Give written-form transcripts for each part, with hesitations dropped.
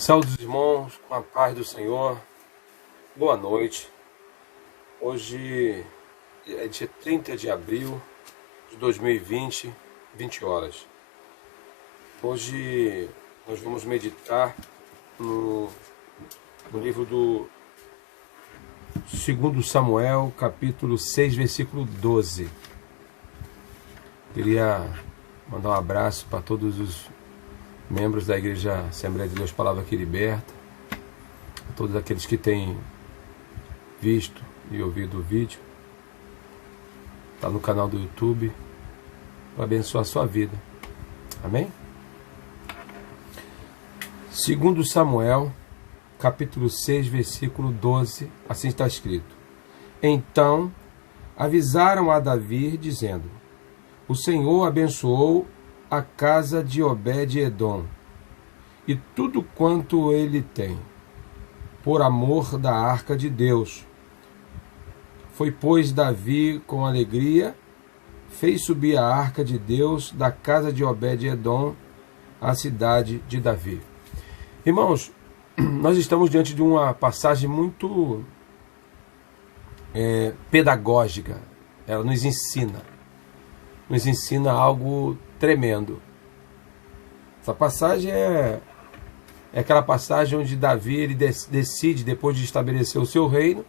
Saúde, irmãos, com a paz do Senhor. Boa noite. Hoje é dia 30 de abril de 2020, 20 horas. Hoje nós vamos meditar no livro do 2 Samuel, capítulo 6, versículo 12. Queria mandar um abraço para todos os membros da Igreja Assembleia de Deus Palavra que Liberta, a todos aqueles que têm visto e ouvido o vídeo, está no canal do YouTube, para abençoar a sua vida. Amém? 2 Samuel, capítulo 6, versículo 12, assim está escrito: Então avisaram a Davi, dizendo: O Senhor abençoou a casa de Obed-edom e tudo quanto ele tem, por amor da arca de Deus. Foi, pois, Davi com alegria, fez subir a arca de Deus da casa de Obed-edom à cidade de Davi. Irmãos, nós estamos diante de uma passagem muito pedagógica. Ela nos ensina algo tremendo. Essa passagem é aquela passagem onde Davi ele decide, depois de estabelecer o seu reino,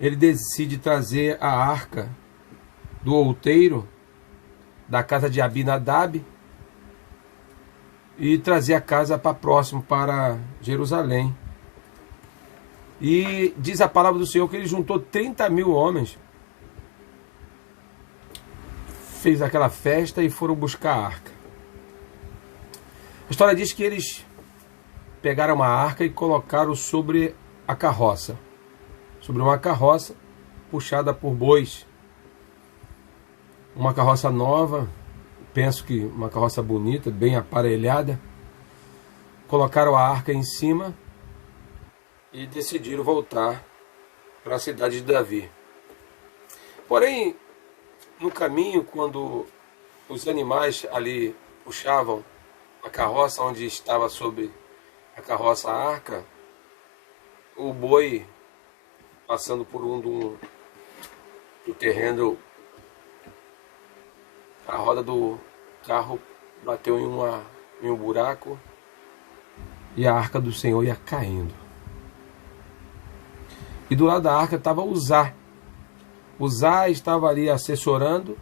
ele decide trazer a arca do outeiro da casa de Abinadab e trazer a casa para próximo, para Jerusalém. E diz a palavra do Senhor que ele juntou 30.000 homens, fez aquela festa e foram buscar a arca. A história diz que eles pegaram a arca e colocaram sobre a carroça, sobre uma carroça puxada por bois, uma carroça nova, penso que uma carroça bonita, bem aparelhada. Colocaram a arca em cima e decidiram voltar para a cidade de Davi. Porém, no caminho, quando os animais ali puxavam a carroça, onde estava sobre a carroça a arca, o boi, passando por do terreno, a roda do carro bateu em um buraco e a arca do Senhor ia caindo. E do lado da arca estava Uzá. Uzá estava ali assessorando.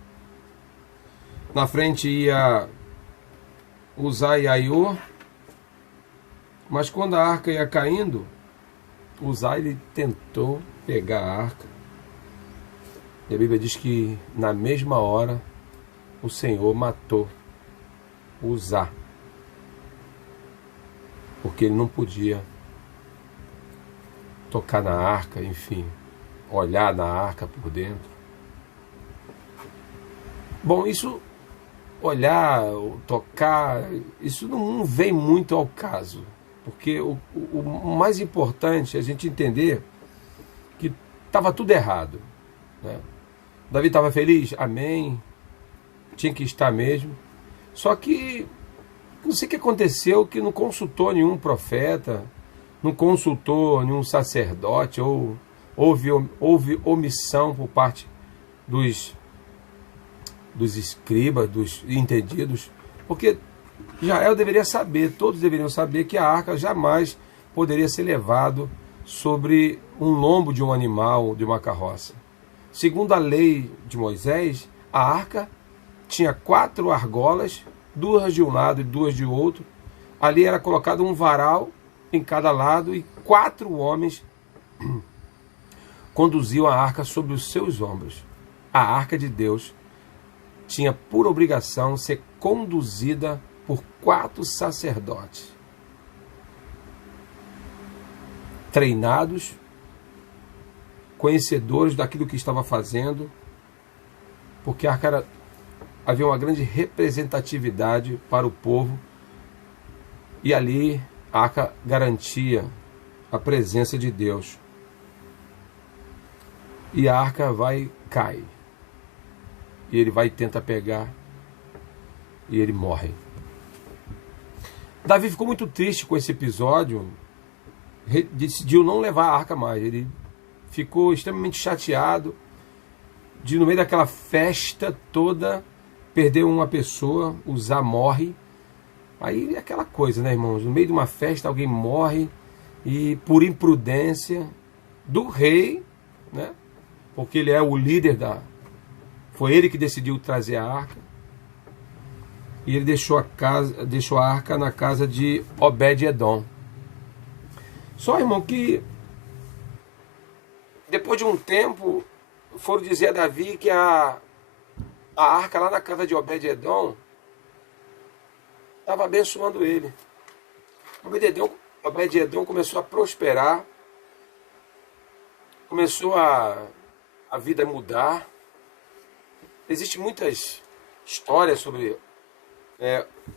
Na frente ia Uzá e Aiô. Mas quando a arca ia caindo, Uzá ele tentou pegar a arca. E a Bíblia diz que na mesma hora o Senhor matou Uzá, porque ele não podia tocar na arca, enfim, olhar na arca por dentro. Bom, isso, olhar, tocar, isso não vem muito ao caso, porque o mais importante é a gente entender que estava tudo errado, né? Davi estava feliz? Amém. Tinha que estar mesmo. Só que não sei o que aconteceu, que não consultou nenhum profeta, não consultou nenhum sacerdote, ou houve omissão por parte dos escribas, dos entendidos, porque Israel deveria saber, todos deveriam saber que a arca jamais poderia ser levado sobre um lombo de um animal, de uma carroça. Segundo a lei de Moisés, a arca tinha 4 argolas, 2 de um lado e 2 de outro. Ali era colocado um varal em cada lado e 4 homens conduziam a arca sobre os seus ombros. A arca de Deus tinha por obrigação ser conduzida por 4 sacerdotes, treinados, conhecedores daquilo que estava fazendo, porque a arca havia uma grande representatividade para o povo, e ali a arca garantia a presença de Deus. E a arca cai, e ele vai tentar pegar, e ele morre. Davi ficou muito triste com esse episódio, decidiu não levar a arca mais. Ele ficou extremamente chateado de, no meio daquela festa toda, perder uma pessoa, Uzá morre. Aí é aquela coisa, né, irmãos? No meio de uma festa alguém morre, e por imprudência do rei, né? Porque ele é o líder foi ele que decidiu trazer a arca. E ele deixou a arca na casa de Obed-edom. Só, irmão, que depois de um tempo foram dizer a Davi que a arca lá na casa de Obed-edom estava abençoando ele. Obed-edom começou a prosperar, começou a vida mudar. Existem muitas histórias sobre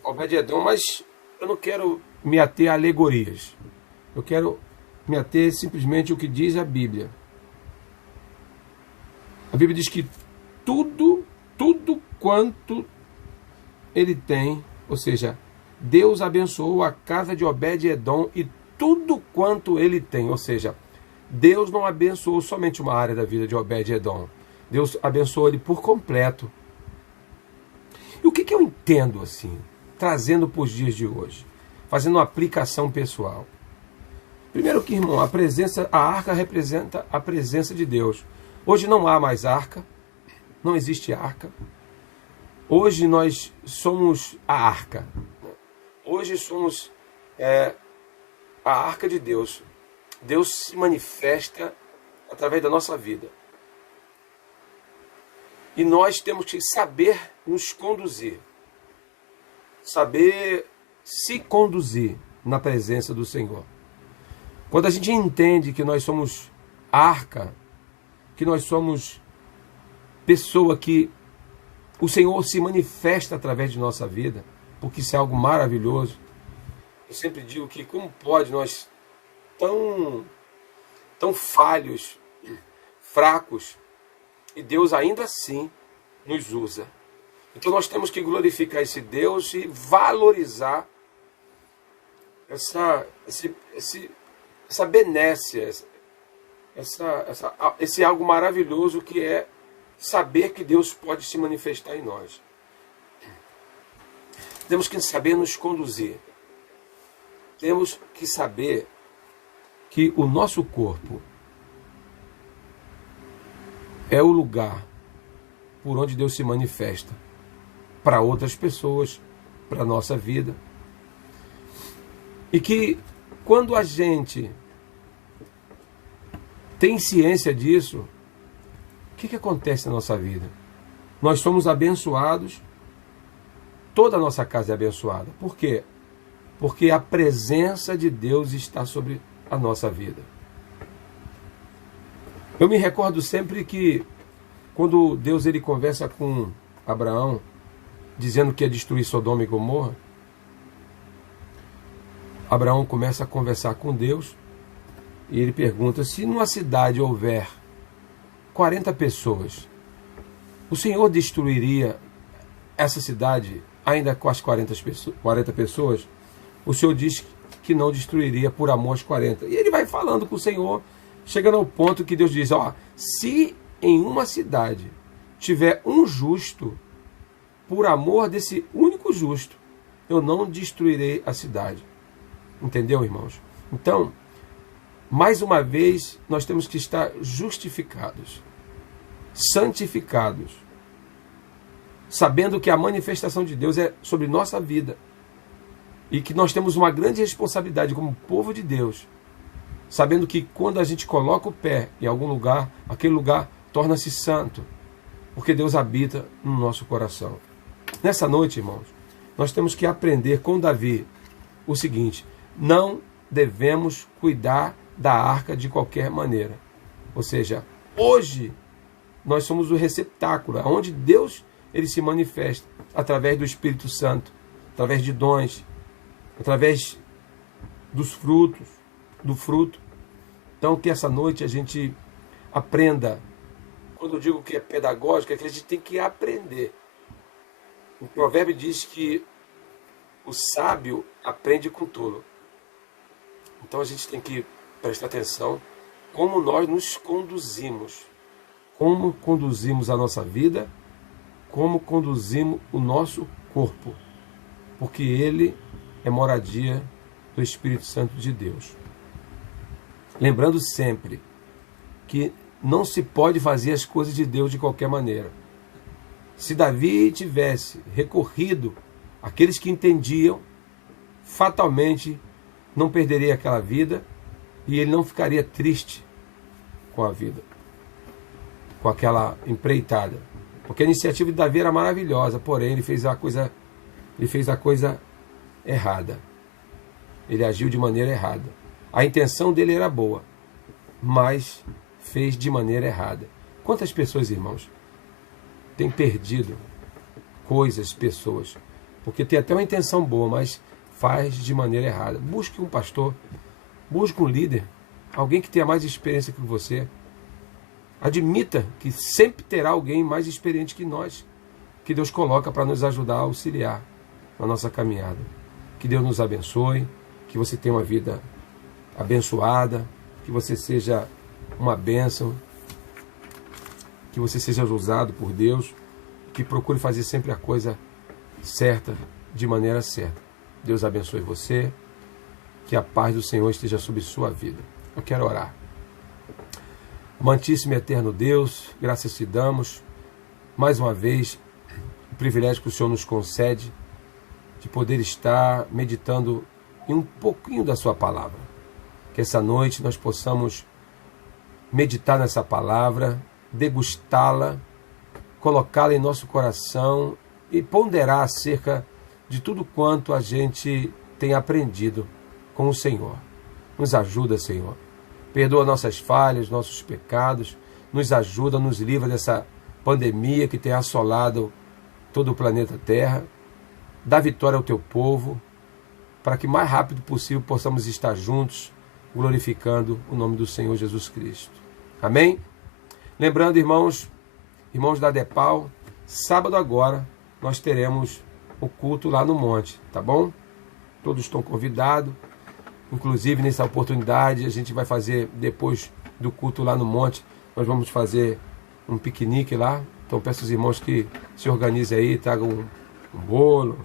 Obed-edom, mas eu não quero me ater a alegorias. Eu quero me ater simplesmente ao que diz a Bíblia. A Bíblia diz que tudo quanto ele tem, ou seja, Deus abençoou a casa de Obed-edom e tudo quanto ele tem, ou seja, Deus não abençoou somente uma área da vida de Obed-edom. Deus abençoou ele por completo. E o que eu entendo assim, trazendo para os dias de hoje, fazendo uma aplicação pessoal? Primeiro que, irmão, a arca representa a presença de Deus. Hoje não há mais arca, não existe arca. Hoje nós somos a arca. Hoje somos a arca de Deus. Deus se manifesta através da nossa vida. E nós temos que saber nos conduzir. Saber se conduzir na presença do Senhor. Quando a gente entende que nós somos arca, que nós somos pessoa que o Senhor se manifesta através de nossa vida, porque isso é algo maravilhoso. Eu sempre digo que como pode nós tão falhos, fracos, e Deus ainda assim nos usa. Então nós temos que glorificar esse Deus e valorizar essa benécia, esse algo maravilhoso que é saber que Deus pode se manifestar em nós. Temos que saber nos conduzir. Temos que saber que o nosso corpo é o lugar por onde Deus se manifesta para outras pessoas, para a nossa vida. E que quando a gente tem ciência disso, o que acontece na nossa vida? Nós somos abençoados, toda a nossa casa é abençoada. Por quê? Porque a presença de Deus está sobre a nossa vida. Eu me recordo sempre que quando Deus ele conversa com Abraão, dizendo que ia destruir Sodoma e Gomorra, Abraão começa a conversar com Deus e ele pergunta: se numa cidade houver 40 pessoas, o Senhor destruiria essa cidade ainda com as 40 pessoas? O Senhor diz que não destruiria por amor às 40. E ele vai falando com o Senhor, chegando ao ponto que Deus diz: se em uma cidade tiver um justo, por amor desse único justo, eu não destruirei a cidade. Entendeu, irmãos? Então, mais uma vez, nós temos que estar justificados, santificados, sabendo que a manifestação de Deus é sobre nossa vida e que nós temos uma grande responsabilidade como povo de Deus, sabendo que quando a gente coloca o pé em algum lugar, aquele lugar torna-se santo, porque Deus habita no nosso coração. Nessa noite, irmãos, nós temos que aprender com Davi o seguinte: não devemos cuidar da arca de qualquer maneira. Ou seja, hoje nós somos o receptáculo, onde Deus ele se manifesta através do Espírito Santo, através de dons, através dos frutos, do fruto. Então que essa noite a gente aprenda. Quando eu digo que é pedagógico, é que a gente tem que aprender. O provérbio diz que o sábio aprende com tolo. Então a gente tem que prestar atenção como nós nos conduzimos. Como conduzimos a nossa vida, como conduzimos o nosso corpo. Porque ele é moradia do Espírito Santo de Deus. Lembrando sempre que não se pode fazer as coisas de Deus de qualquer maneira. Se Davi tivesse recorrido àqueles que entendiam, fatalmente não perderia aquela vida e ele não ficaria triste com a vida, com aquela empreitada. Porque a iniciativa de Davi era maravilhosa, porém ele fez a coisa errada. Ele agiu de maneira errada. A intenção dele era boa, mas fez de maneira errada. Quantas pessoas, irmãos, têm perdido coisas, pessoas, porque tem até uma intenção boa, mas faz de maneira errada. Busque um pastor, busque um líder, alguém que tenha mais experiência que você. Admita que sempre terá alguém mais experiente que nós, que Deus coloca para nos ajudar a auxiliar na nossa caminhada. Que Deus nos abençoe, que você tenha uma vida abençoada, que você seja uma bênção, que você seja usado por Deus, que procure fazer sempre a coisa certa, de maneira certa. Deus abençoe você, que a paz do Senhor esteja sobre sua vida. Eu quero orar. Amantíssimo e eterno Deus, graças te damos, mais uma vez, o privilégio que o Senhor nos concede de poder estar meditando em um pouquinho da sua palavra. Que essa noite nós possamos meditar nessa palavra, degustá-la, colocá-la em nosso coração e ponderar acerca de tudo quanto a gente tem aprendido com o Senhor. Nos ajuda, Senhor. Perdoa nossas falhas, nossos pecados, nos ajuda, nos livra dessa pandemia que tem assolado todo o planeta Terra. Dá vitória ao teu povo, para que mais rápido possível possamos estar juntos, glorificando o nome do Senhor Jesus Cristo. Amém? Lembrando, irmãos da DEPAL, sábado agora nós teremos o culto lá no monte, tá bom? Todos estão convidados. Inclusive, nessa oportunidade, a gente vai fazer, depois do culto lá no monte, nós vamos fazer um piquenique lá. Então, peço aos irmãos que se organizem aí, tragam um bolo,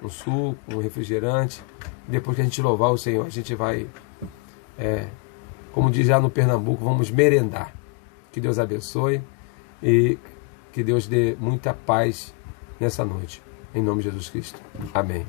um suco, um refrigerante. Depois que a gente louvar o Senhor, a gente vai, como diz já no Pernambuco, vamos merendar. Que Deus abençoe e que Deus dê muita paz nessa noite. Em nome de Jesus Cristo. Amém.